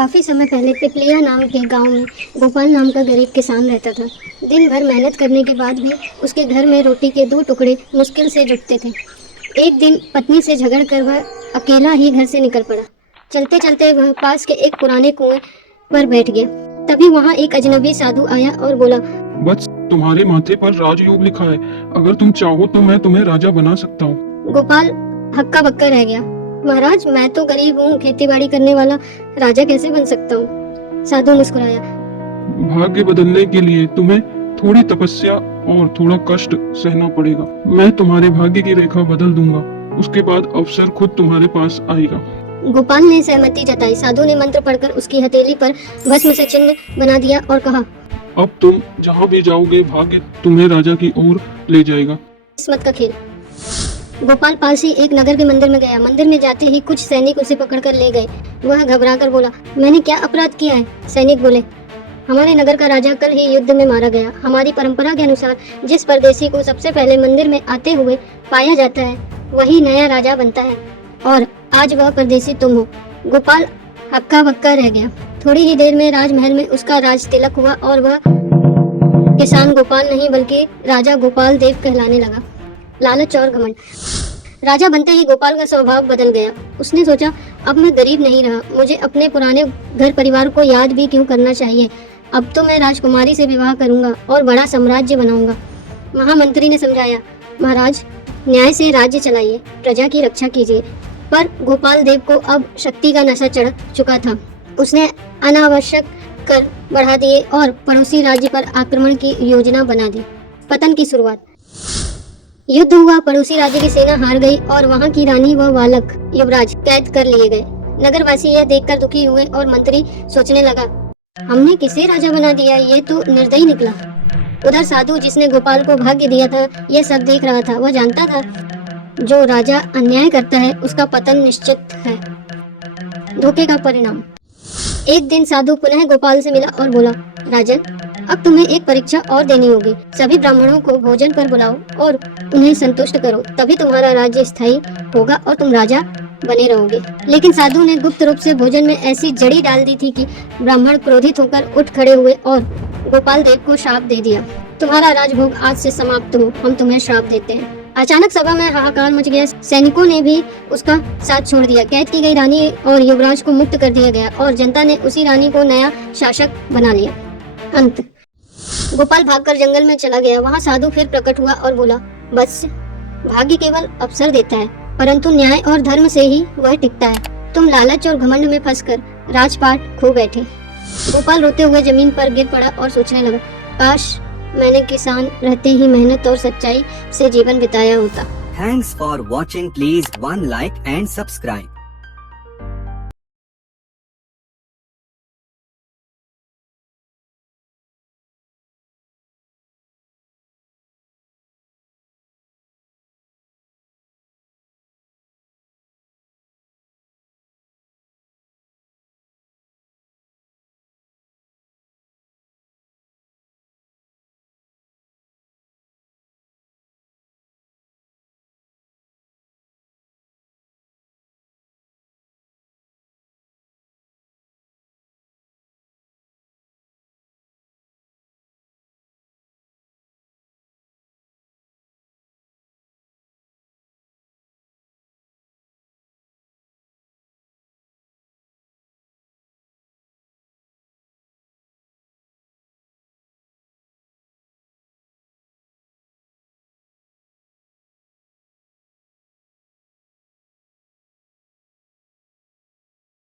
काफ़ी समय पहले पिपलिया नाम के गांव में गोपाल नाम का गरीब किसान रहता था। दिन भर मेहनत करने के बाद भी उसके घर में रोटी के 2 टुकड़े मुश्किल से जुटते थे। एक दिन पत्नी से झगड़कर वह अकेला ही घर से निकल पड़ा। चलते चलते वह पास के एक पुराने कुएं पर बैठ गया। तभी वहां एक अजनबी साधु आया और बोला, बस तुम्हारे माथे पर राजयोग लिखा है, अगर तुम चाहो तो मैं तुम्हें राजा बना सकता हूँ। गोपाल हक्का बक्का रह गया। महाराज, मैं तो गरीब हूँ, खेती बाड़ी करने वाला राजा कैसे बन सकता हूँ? साधु मुस्कुराया। भाग्य बदलने के लिए तुम्हें थोड़ी तपस्या और थोड़ा कष्ट सहना पड़ेगा। मैं तुम्हारे भाग्य की रेखा बदल दूंगा, उसके बाद अवसर खुद तुम्हारे पास आएगा। गोपाल ने सहमति जताई। साधु ने मंत्र पढ़कर उसकी हथेली पर भस्म से चिन्ह बना दिया और कहा, अब तुम जहाँ भी जाओगे भाग्य तुम्हें राजा की ओर ले जाएगा। किस्मत का खेल। गोपाल पास ही एक नगर के मंदिर में गया। मंदिर में जाते ही कुछ सैनिक उसे पकड़कर ले गए। वह घबराकर बोला, मैंने क्या अपराध किया है? सैनिक बोले, हमारे नगर का राजा कल ही युद्ध में मारा गया। हमारी परंपरा के अनुसार जिस परदेशी को सबसे पहले मंदिर में आते हुए पाया जाता है वही नया राजा बनता है, और आज वह परदेशी तुम हो। गोपाल हक्का बक्का रह गया। थोड़ी ही देर में राजमहल में उसका राज तिलक हुआ और वह किसान गोपाल नहीं बल्कि राजा गोपाल देव कहलाने लगा। लालच और घमंड। राजा बनते ही गोपाल का स्वभाव बदल गया। उसने सोचा, अब मैं गरीब नहीं रहा, मुझे अपने पुराने घर परिवार को याद भी क्यों करना चाहिए। अब तो मैं राजकुमारी से विवाह करूंगा और बड़ा साम्राज्य बनाऊंगा। महामंत्री ने समझाया, महाराज, न्याय से राज्य चलाइए, प्रजा की रक्षा कीजिए। पर गोपाल देव को अब शक्ति का नशा चढ़ चुका था। उसने अनावश्यक कर बढ़ा दिए और पड़ोसी राज्य पर आक्रमण की योजना बना दी। पतन की शुरुआत। युद्ध हुआ, पड़ोसी राज्य की सेना हार गई और वहां की रानी व बालक युवराज कैद कर लिए गए। नगरवासी यह देखकर दुखी हुए और मंत्री सोचने लगा, हमने किसे राजा बना दिया, ये तो निर्दयी निकला। उधर साधु, जिसने गोपाल को भाग्य दिया था, यह सब देख रहा था। वह जानता था जो राजा अन्याय करता है उसका पतन निश्चित है। धोखे का परिणाम। एक दिन साधु पुनः गोपाल से मिला और बोला, राजन, अब तुम्हें एक परीक्षा और देनी होगी। सभी ब्राह्मणों को भोजन पर बुलाओ और उन्हें संतुष्ट करो, तभी तुम्हारा राज्य स्थायी होगा और तुम राजा बने रहोगे। लेकिन साधु ने गुप्त रूप से भोजन में ऐसी जड़ी डाल दी थी कि ब्राह्मण क्रोधित होकर उठ खड़े हुए और गोपाल देव को श्राप दे दिया, तुम्हारा राजभोग आज से समाप्त हो, हम तुम्हें श्राप देते हैं। अचानक सभा में हाहाकार मच गया। सैनिकों ने भी उसका साथ छोड़ दिया। कैद की गई रानी और युवराज को मुक्त कर दिया गया और जनता ने उसी रानी को नया शासक बना लिया। अंत। गोपाल भागकर जंगल में चला गया। वहाँ साधु फिर प्रकट हुआ और बोला, बस, भाग्य केवल अवसर देता है, परंतु न्याय और धर्म से ही वह टिकता है। तुम लालच और घमंड में फंसकर राजपाट खो बैठे। गोपाल रोते हुए जमीन पर गिर पड़ा और सोचने लगा, काश मैंने किसान रहते ही मेहनत और सच्चाई से जीवन बिताया होता। Thanks for watching. Please one like and subscribe.